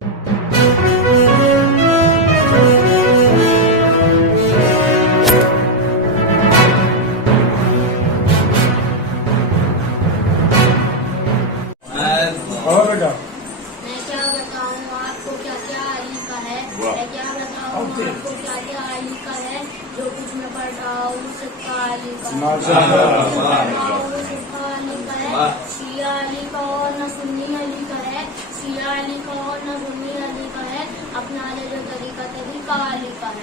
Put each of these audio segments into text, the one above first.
और बेटा मैं क्या बताऊँ आपको क्या क्या अली का है। मैं क्या बताऊँ आपको क्या क्या अली का है। जो कुछ मैं पढ़ रहा हूँ सबका अली का है। वो सबका अली का है। शिया अली का और न सुन्नी अली का है। शिया अली का और न सुन्नी अली का है। अपना ले जो तरीका अली का है।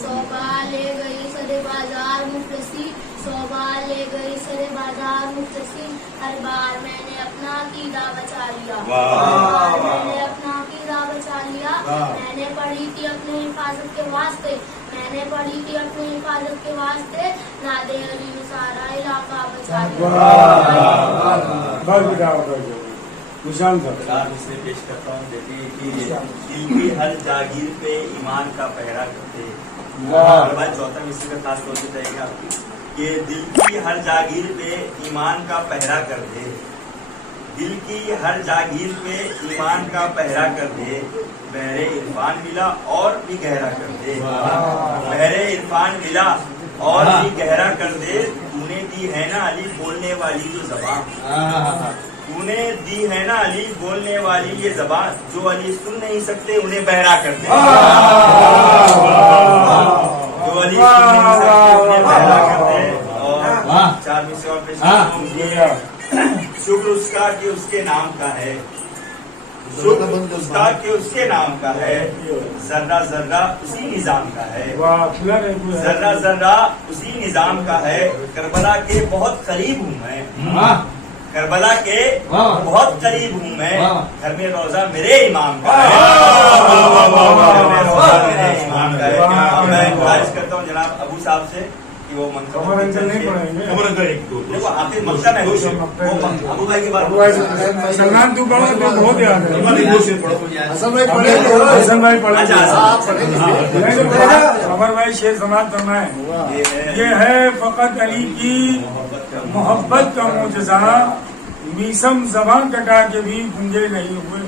सोबा ले गई सरे बाजार मुफलसी, सोबा ले गई सरे बाजार मुफलसी। हर बार मैंने अपना कीदा बचा लिया, मैंने अपना कीदा बचा लिया। मैंने पढ़ी थी अपने हिफाजत के वास्ते, मैंने पढ़ी थी अपने हिफाजत के वास्ते। नादे अली ने सारा इलाका बचा लिया। निशान सर इससे पेश करता हूँ। देखिए कि दिल की हर जागीर पे ईमान का पहरा करते भाई चौथा मिस्र का खास तौर पर रहेगा कि दिल की हर जागीर पे ईमान का पहरा कर दे, दिल की हर जागीर पे ईमान का पहरा कर दे। बहरे इरफान मिला और भी गहरा कर दे, बहरे इरफान मिला और भी गहरा कर दे। तूने दी है ना अली बोलने वाली जो ज़बान, तूने दी है ना अली बोलने वाली ये ज़बान। जो अली सुन नहीं सकते उन्हें बहरा कर दे, जो अली सुन नहीं सकते उन्हें बहरा कर दे। और चार में से और पेश करता हूँ। शुक्र उसका कि उसके नाम का है, शुक्र उसका कि उसके नाम का है। जर्रा जर्रा उसी निजाम का है, जर्रा जर्रा उसी निजाम का है। करबला के बहुत करीब हूँ मैं, करबला के बहुत करीब हूँ मैं। घर में रोजा मेरे इमाम का है, घर में रोजा मेरे इमाम का है। मैं गुजारिश करता हूँ जनाब अबू साहब से कि वो देखो हाफिज मक्का में अबू भाई के बाद सलमान तू पढ़ो तो बहुत याद है। हसन भाई पढ़े, अमर भाई शेर समाज करना है। ये है फकत अली की मोहब्बत का मुजज़ा, मीसम ज़बान कटा के भी गूंगे नहीं हुए,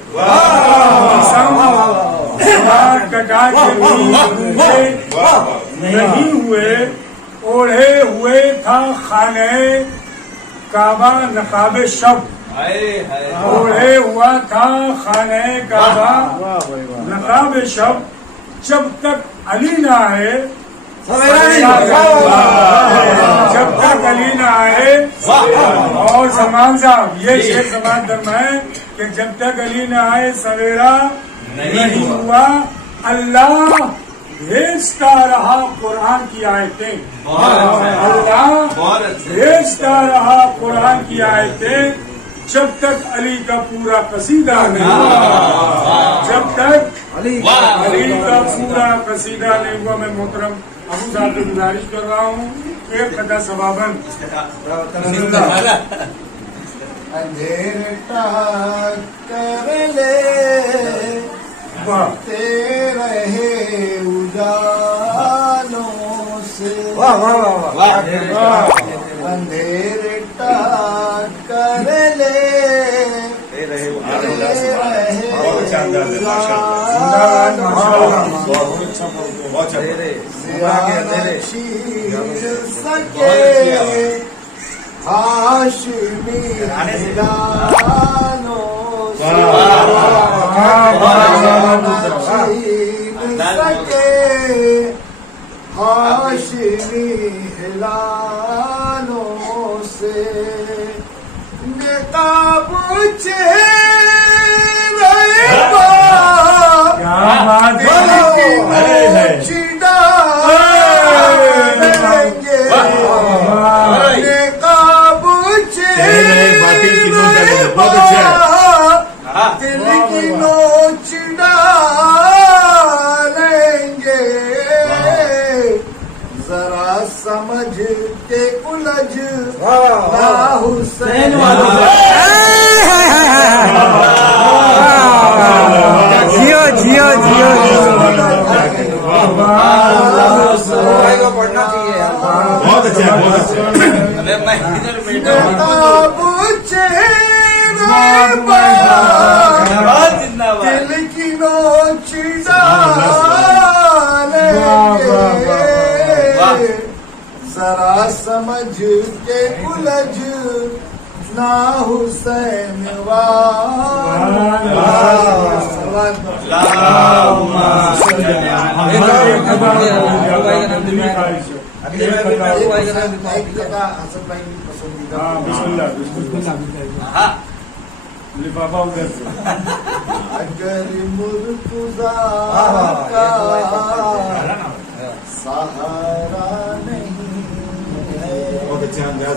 मीसम ज़बान कटा के भी गूंगे नहीं हुए। ओढ़े हुए था खाने काबा नकाबे शब, ओढ़े हुआ था खाने काबा नकाबे शब। जब तक अली न आए, जब तक अली न आए। और सलमान साहब ये शेर समाज धर्म है कि जब तक अली न आए सवेरा नहीं हुआ। अल्लाह भेजता रहा कुरान की आयतें, अल्लाह भेजता रहा कुरान की आयतें। जब तक अली का पूरा कसीदा नहीं हुआ, जब तक अली का पूरा कसीदा नहीं हुआ। मैं मोहतरम अबू साहब से गुजारिश कर रहा हूँ एक कदा सवाबन अंधेरे कर ले बढ़ते रहे उजालों से, अंधेरे कर ले सके हाशमी हिलालों सके हाशमी हिलालों से। नेकाब दिल की नोच डालेंगे, जरा समझ के उलझ ना हुसैन जियो जियो जियो पढ़ना चाहिए। बहुत अच्छा एक कथा हसन भाई की पसंदीदा हाँ बिस्मिल्लाह बिस्मिल्लाह लिफाफा उधर से अगर मुर्तुजा का सहारा नहीं है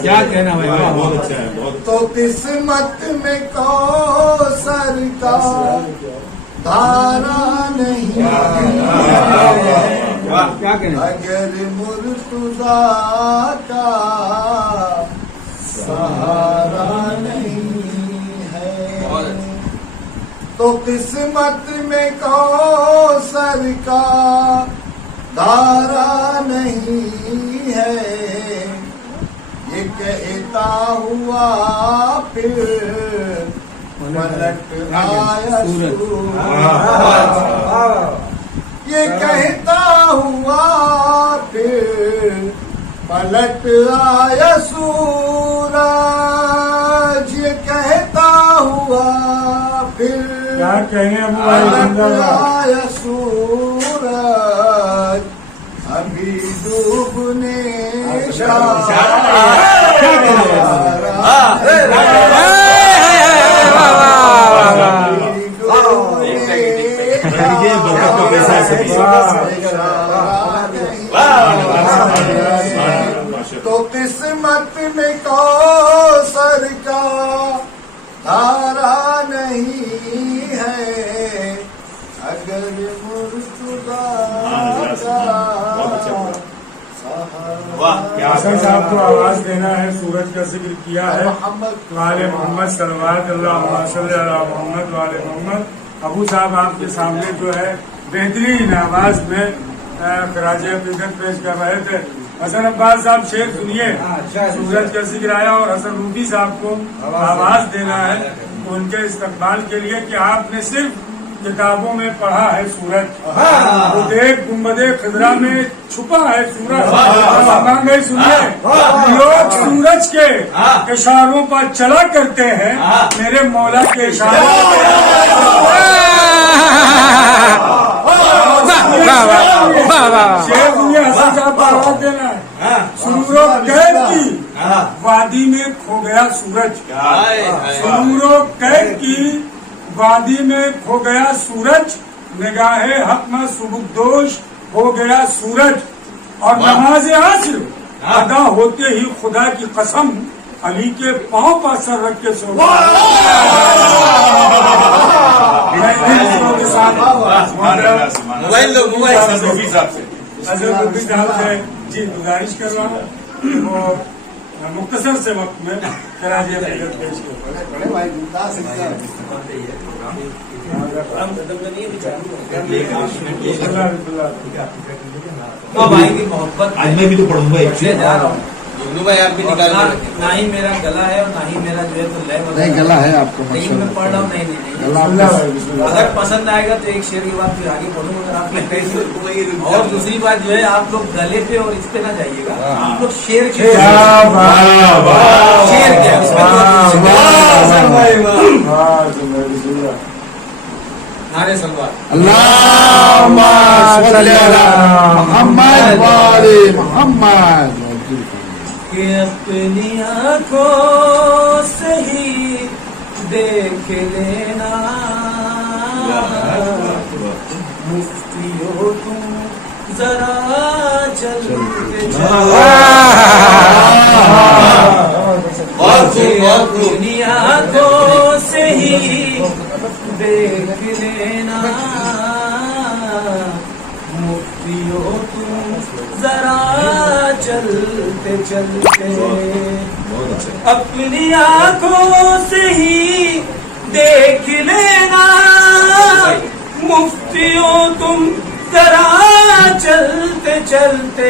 क्या कहना भाई बहुत अच्छा है बहुत तो किस्मत में कौसर का धारा नहीं है क्या कहना अगर मुर्तुजा का सहारा नहीं है तो किस्मत में कौसर का धारा नहीं है ये कहता हुआ फिर पलट आया सूरज ये कहता हुआ फिर पलट आया सूरज ये कहता हुआ फिर क्या कहें अबू भाई पलट जिंदाबाद। आया सूरज अभी डूबने का तो किस्मत में कौसर का धारा नहीं है अगर मुर्तुजा वाह, हसन साहब को आवाज देना है, सूरज का जिक्र किया है मोहम्मद वाले मोहम्मद सल्लल्लाहु अलैहि मोहम्मद वाले मोहम्मद। अबू साहब आपके सामने जो है बेहतरीन आवाज में खराज अकीदत पेश कर रहे थे। हसन अब्बास साहब शेर सुनिए, सूरज का जिक्र आया और हसन रूबी साहब को आवाज देना है उनके इस्तकबाल के लिए कि आपने सिर्फ किताबों में पढ़ा है सूरज, वो देख गुम्बदे खजरा में छुपा है सूरज। गई सुनिए, लोग सूरज के इशारों पर चला करते हैं, मेरे मौला के इशारों शेर दुनिया हसन साहब को आवाज देना है। सुरूरो कैद की वादी में खो गया सूरज, सुरूरो कैद की वादी में खो गया सूरज, निगाहे हक में सुबुकदोश हो गया सूरज। और नमाज आसर अदा होते ही खुदा की कसम अली के पांव पर सर रख के सो गया। मोबाइल दो मोबाइल रफी साहब से अजहर रफी साहब से जी गुजारिश कर रहा हूँ वो मुख्तसर से वक्त में कराजी अकीदत पेश करो। बड़े भाई गुलदास माँ भाई की मोहब्बत आज मैं भी तो पढ़ूंगा एक से जा रहा हूँ। भाई आप भी निकाल ना ही मेरा गला है और ना ही मेरा जो है तो लय नहीं गला है आपको लेकिन मैं पढ़ रहा हूँ नहीं अगर पसंद आएगा तो एक शेर के बाद फिर आगे बढ़ूंगा अगर आप और दूसरी बात जो है आप लोग गले पे और इस पे ना जाइएगा, आप लोग शेर के शेर क्या नारे सलवार मोहम्मद कि अपनी आँखों से ही देख लेना मुफ्तियों तुम जरा चलते अपनी आँखों से ही देख लेना मुफ्तियों तुम जरा चलते चलते अपनी आँखों से ही देख लेना मुफ्तियों तुम जरा चलते चलते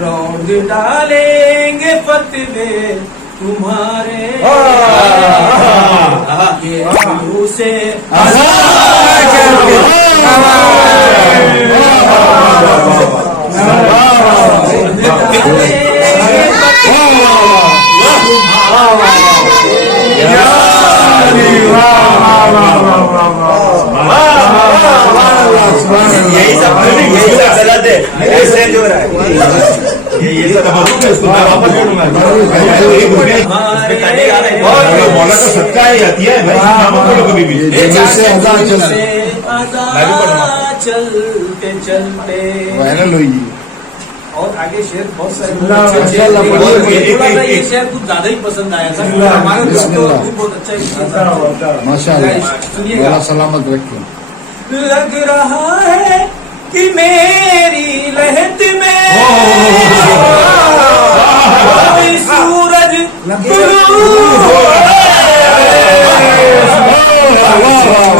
रौंद डालेंगे फतवे तुम्हारे ये दिलों से यही सब गलत है, ऐसे जो रहा है ये सब तबरुक है, इसको मैं वापस जोड़ूंगा। मौला का सदका है, अतिया है भाई, नाम बोलो कभी भी। चलते चलते वायरल हुई। और आगे शेर बहुत सारे माशाअल्लाह, थोड़ा सा ये शेर कुछ ज्यादा ही पसंद आया था, हमारे दोस्त को भी बहुत अच्छा माशाअल्लाह, सुनिएगा। बड़ा सलामत रखे। लग रहा है कि मेरी लहत में कोई सूरज गुरूर हो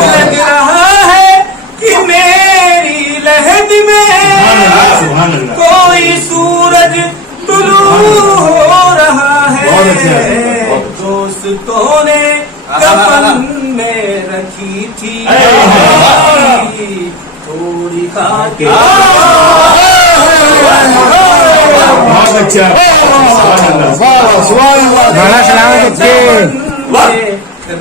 लग रहा है कि मेरी लहत में कोई सूरज तुलू हो रहा है। दोस्तों ने कफन में रखी थी थोड़ी खाके बहुत अच्छा, बड़ा सलामत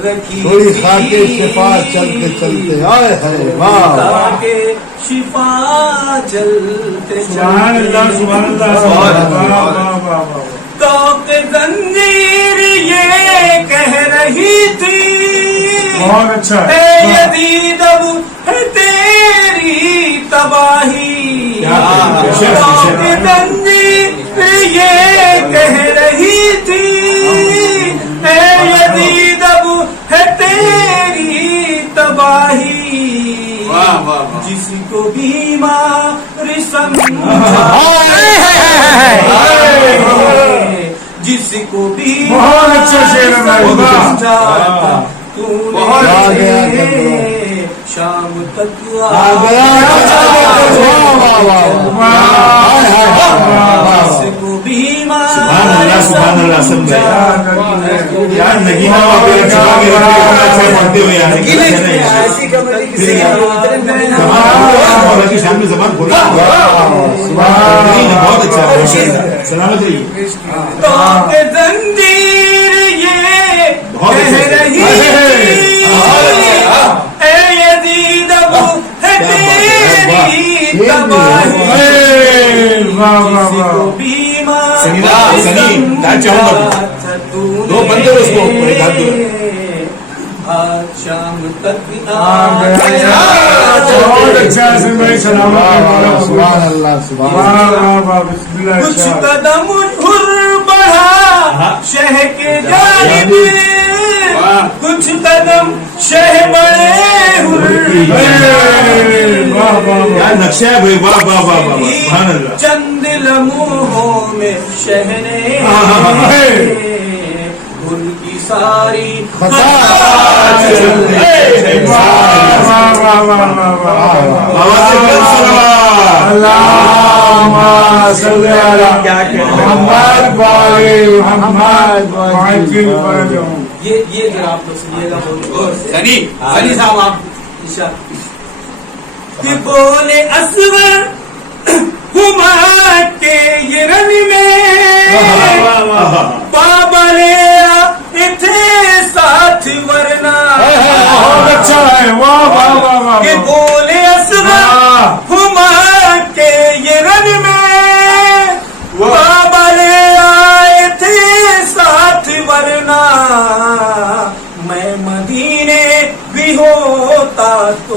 रखी थोड़ी खाके शिफा चलते चलते आए है। वाह खाके शिफा चलते सुभान अल्लाह, सुभान अल्लाह, सुभान अल्लाह। तो जंजीर ये कह रही थी बहुत अच्छा है। यदीद अब है तेरी तबाही। तो जंजीर ये कह रही थी यदीद अब है तेरी तबाही। जिसको बीमार समझा जिसको भी बहुत अच्छा शेर है भाई, तूने शाम तक आ गया। जिसको बीमार सुभान अल्लाह, समझा यार। नगीना वहाँ पे छुपा के रखते हो, अच्छा पढ़ते हो यार। मौला की शान में जबान खोला, बहुत अच्छा है, सलामत रहिए। तो जंजीर ये बहुत कह रही यदीद अब है तेरी तबाही। वाह वाह वाह। सनी डाल चाहूंगा दो बंदे उसको एक हाथ दो। आज शाम तक आ गया। बहुत अच्छा है भाई, सलामत। सुभान अल्लाह, सुभान वाह वाह वाह, बिस्मिल्लाह। कुछ कदम हुर बढ़ा शह के जानिब कुछ कदम शह बड़े हुर वाह वाह वाह। यार नक्शा है भाई, वाह वाह वाह वाह, सुभान अल्लाह। चंद लम्हों में शहने उनकी सारी वाह वाह वाह वाह वाह। आवाज से बुलंद सलावत। अल्लाहुम्मा सल्ली अला मुहम्मद व आले मुहम्मद वाजिल फरजहum। ये जरा आप लोग सुनिएगा। सनी साहब आप कि बोले असगर हुमा के ये रन में बाबले थे साथ वरना। बहुत अच्छा है, वाह वाह वाह वाह। कि बोले असगर हुमा के ये रन में बाबले आए थे साथ वरना। मैं मदीने भी होता तो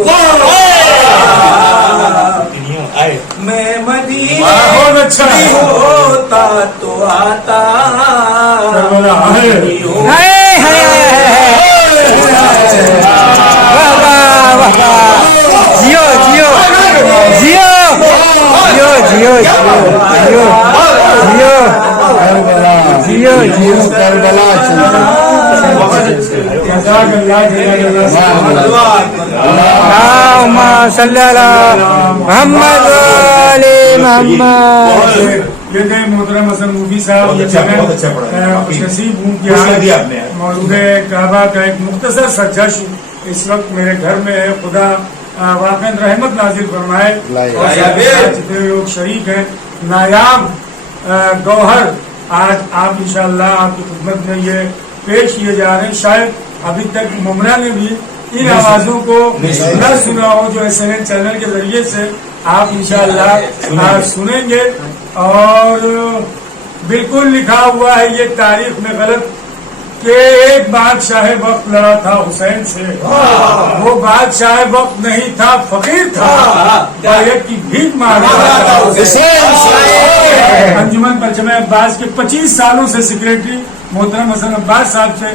मैं मदीने बहुत अच्छा भी है। होता तो आता करबला है। जियो जियो जियो जियो जियो जियो जियो जियो जियो करबला अल्लाहुम्मा सल्ली अला मुहम्मद व आले मुहम्मद। ये थे मोहतरम हसन मूफी साहब। बहुत अच्छा, बहुत अच्छा पढ़ा। नसीब हूँ कि खुश कर दिया आपने। मौजूद काबा का एक मुख्तसर सा जश्न इस वक्त मेरे घर में है। खुदा वाक़ई रहमत नाजिल फरमाए और जितने लोग शरीक हैं। नायाब गौहर आज आप इंशाअल्लाह आपकी खिदमत में ये पेश किए जा रहे हैं। शायद अभी तक मुमरा ने भी इन आवाजों को न सुना हो जो SNN चैनल के जरिए से आप इंशाअल्लाह सुनेंगे। और बिल्कुल लिखा हुआ है ये तारीख में गलत कि एक बादशाह वक्त लड़ा था हुसैन से, वो बादशाह वक्त नहीं था, फकीर था और एक की भीख मांग रहा था। अंजुमन परचम अब्बास के 25 सालों से सेक्रेटरी मोहतरम हसन अब्बास साहब से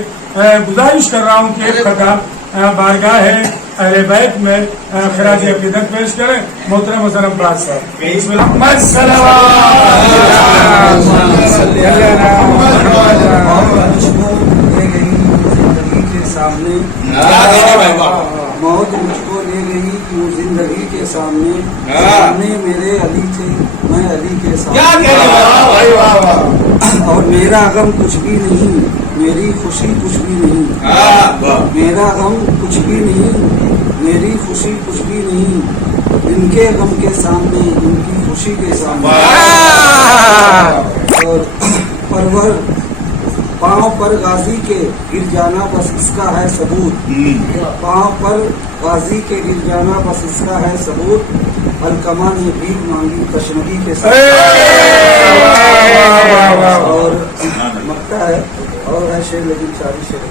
गुजारिश कर रहा हूँ कि एक खताब बारगाह है अहले बैत में खराज अकीदत पेश करें मोहतरम हसन अब्बास सामने मौत मुझको ले गई वो जिंदगी के सामने मेरे अली थे मैं अली के सामने और मेरा गम कुछ भी नहीं मेरी खुशी कुछ भी नहीं मेरा गम कुछ भी नहीं मेरी खुशी कुछ भी नहीं इनके गम के सामने इनकी खुशी के सामने और परवर पाँव पर गाजी के गिर जाना बस इसका है सबूत पाँव पर गाजी के गिर जाना बस इसका है सबूत अलकमा ने भीख मांगी तशनगी के साथ और मकता है और है शेर लेकिन सारी शेर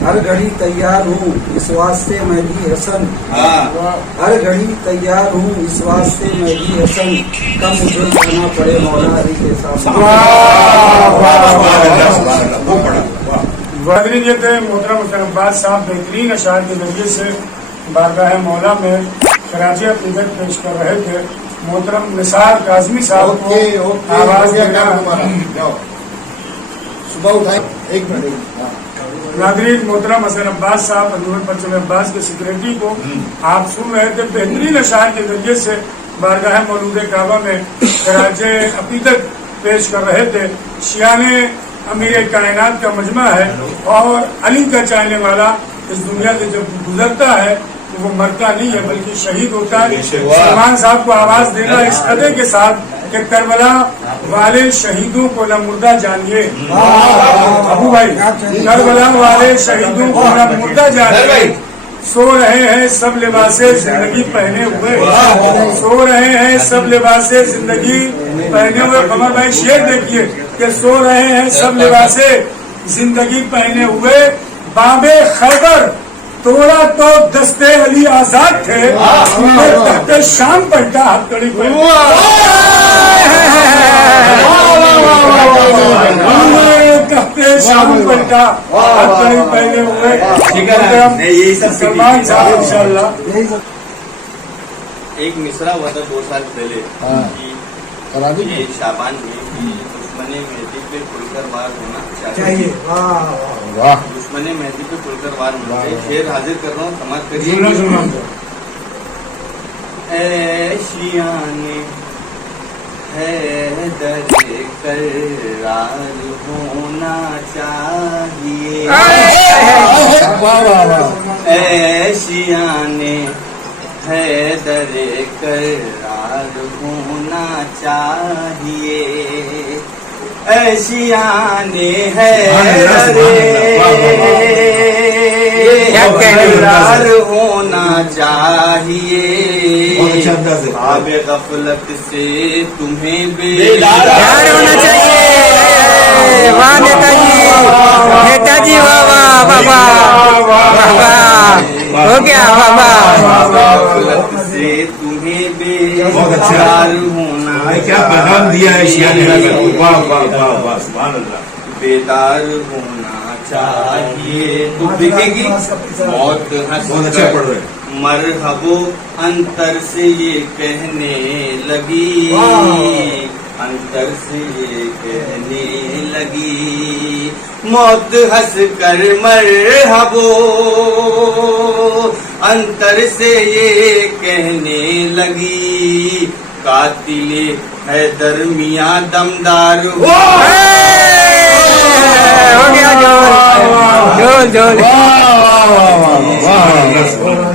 हर घड़ी तैयार हूँ इस वास्ते मैं भी हसन हर घड़ी तैयार हूँ इस वास्ते मैं भी हसन कब मुझे जाना पड़े मौला अली के सामने। वादरी ये थे मोहतरम हसन अब्बास साहब बेहतरीन अशार के जरिए से बारगाह मौला में खराज अकीदत पेश कर रहे थे। मोहतरम निसार काजमी साहब को आवाज देना। सुबह उठाए एक मिनट नादरीन मोहतरम हसन अब्बास साहब अंजुमन परचम अब्बास के सेक्रेटरी को आप सुन रहे थे बेहतरीन अशार के जरिए से बारगाह मौलूद काबा में खराज अकीदत पेश कर रहे थे। शियाने अमीर कायनात का मजमा है और अली का चाहने वाला इस दुनिया से जब गुजरता है तो वो मरता नहीं है बल्कि शहीद होता है। सलमान साहब को आवाज देना इस कदे के साथ कि करबला वाले शहीदों को न मुर्दा जानिए अबू भाई, करबला वाले शहीदों को न मुर्दा जानिए, सो रहे हैं सब लिबासे जिंदगी पहने हुए, सो रहे हैं सब लिबासे जिंदगी पहने हुए। कमर भाई शेर देखिए कि सो रहे हैं सब लिबासे जिंदगी पहने हुए। बाबे खैबर तोड़ा तो दस्ते अली आजाद थे, तख्ते शाम पलटा हथकड़ी तख्ते शाम पलटा हथकड़ी पहने हुए। सलमान साहब इंशाअल्लाह एक मिसरा हुआ था 2 साल पहले ये शाबान में दुश्मने मेहदी पे खुलकर वार होना चाहिए। दुश्मने मेहदी पे खुलकर वार होना चाहिए। शेर हाजिर कर रहा हूँ समाज करिए। ऐशियाने हैदर करार होना चाहिए। ऐशियाने हैदर करार होना चाहिए। ऐशियाने हैदर करार होना चाहिए। आबे गफलत से तुम्हें बेदार होना चाहिए। वाह नेताजी वाह वाह बाबा हो गया बाबा। गफलत से तुम्हें बेदार होना क्या पैगाम दिया है शियाने। वाह वाह वाह वाह सुभान अल्लाह। बेदार होना चाहिए तो दिखेगी मौत बहुत अच्छा पढ़ रहे। मरहबो अंतर से ये कहने लगी, अंतर से ये कहने लगी। मौत हंस कर मरहबो अंतर से ये कहने लगी। कातिले हैदर मियां दमदार हो गया जोल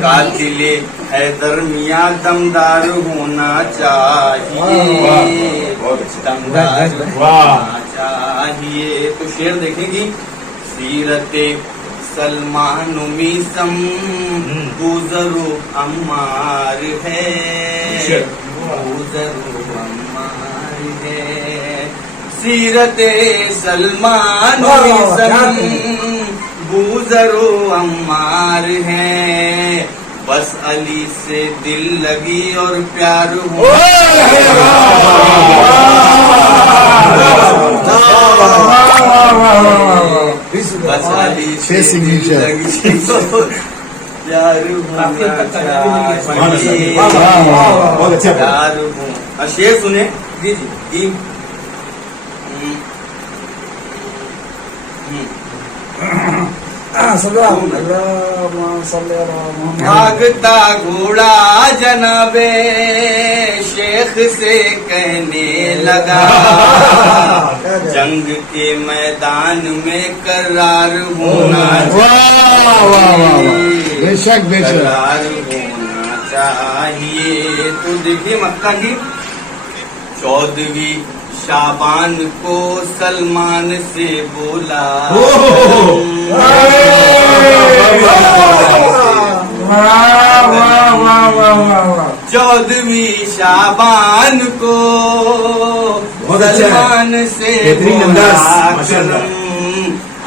कातिले हैदर मियां दमदार होना चाहिए। दमदार होना चाहिए। तो शेर देखेंगी سیرت سلمان میسم بوزر و عمار ہے، بوزر و عمار ہے، سیرت سلمان میسم بوزر و عمار ہے، بس علی سے دل لگی اور پیار ہوا، بس علی سے دل لگی اور پیار ہونا چاہیے، پیار ہوں۔ شعر سنیں جی جی بھاگتا گھوڑا جناب شیخ سے کہنے لگا، جنگ کے میدان میں قرار ہونا چاہیے، قرار ہونا چاہیے۔ تو دیکھیے مکہ کی 14ویں شعبان کو سلمان سے بولا، 14ویں شعبان کو سلمان سے بولا، کرم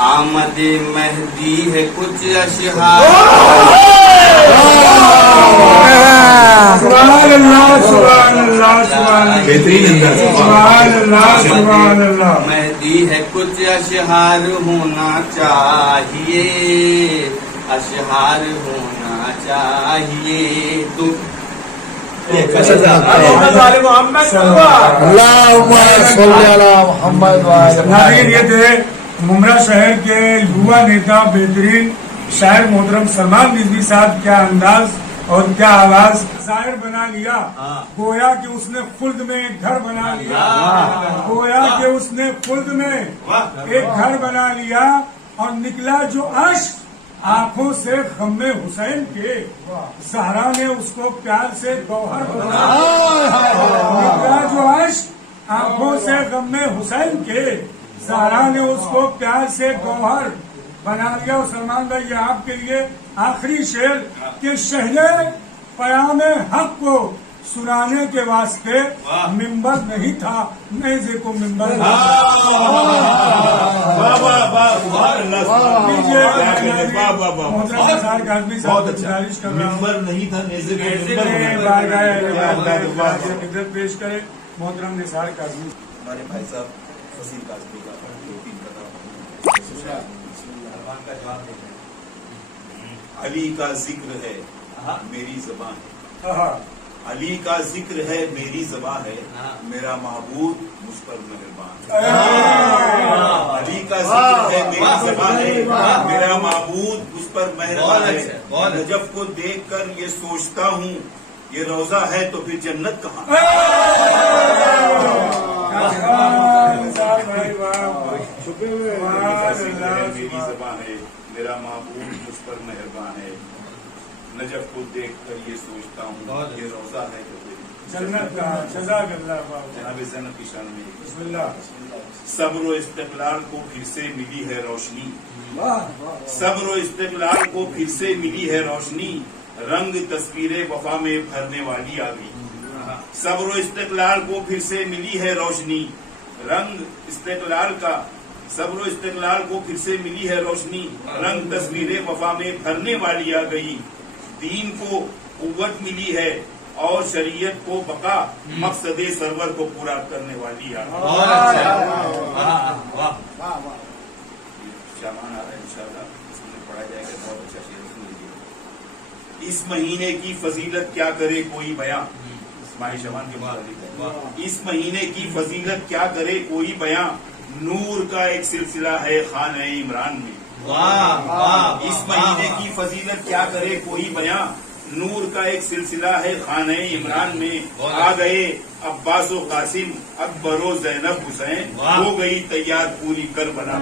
آمد مہدی ہے کچھ اشعار، سبحان اللہ سبحان اللہ سبحان اللہ، مہدی ہے کچھ اشعار ہونا چاہیے، اشعار ہونا چاہیے۔ تو ناظرین، یہ تھے ممرا شہر کے یوا نیتا بہترین شاعر محترم سلمان رضوی صاحب، کیا انداز اور کیا آواز، ظاہر بنا لیا گویا کہ اس نے خلد میں ایک گھر بنا لیا، گویا کہ اس نے خلد میں ایک گھر بنا لیا، اور نکلا جو اشک آنکھوں سے غم حسین کے، زہرا نے اس کو پیار سے گوہر بنا لیا، نکلا جو اشک آنکھوں سے غم حسین کے، زہرا نے اس کو پیار سے گوہر بنا لیا۔ اور سلمان بھائی، یہ آپ کے لیے آخری شعر کہ شہر پیام حق کو سنانے کے واسطے ممبر نہیں تھا، نیزے کو ممبر نہیں تھا، پیش کرے محترم نثار کاظمی۔ ہمارے بھائی صاحب وسیم کاظمی کا علی کا ذکر ہے میری زبان ہے، علی کا ذکر ہے میری زبان ہے، میرا معبود مجھ پر مہربان ہے، علی کا ذکر ہے میری زبان ہے، میرا معبود مجھ پر مہربان ہے، نجف کو دیکھ کر یہ سوچتا ہوں یہ روزہ ہے تو پھر جنت کہاں؟ میری زبان ہے، میرا معبود مجھ پر مہربان ہے، نجف کو دیکھ کر یہ سوچتا ہوں یہ روزہ ہے تو پھر جنت کہاں؟ جزاک اللہ۔ جناب زینب کی شان میں بسم اللہ۔ صبر و استقلال کو پھر سے ملی ہے روشنی، صبر و استقلال کو پھر سے ملی ہے روشنی، رنگ تصویر وفا میں بھرنے والی آ گئی، صبر و استقلال کو پھر سے ملی ہے روشنی، رنگ استقلال کا، صبر و استقلال کو پھر سے ملی ہے روشنی، رنگ تصویر وفا میں بھرنے والی آ گئی، دین کو قوت ملی ہے اور شریعت کو بقا، مقصد سرور کو پورا کرنے والی آ گئی۔ شامان آ رہا ہے انشاءاللہ، اس میں پڑھا جائے گا، بہت اچھا شعر سن لیجیے۔ اس مہینے کی فضیلت کیا کرے کوئی بیاں، ماہ شعبان کے مطابق، اس مہینے کی فضیلت کیا کرے کوئی بیاں، نور کا ایک سلسلہ ہے خانہ عمران میں، اس مہینے کی فضیلت کیا کرے کوئی بیاں، نور کا ایک سلسلہ ہے خانہ عمران میں، آ گئے عباس و قاسم اکبر و زینب حسین، ہو گئی تیار پوری کربلا۔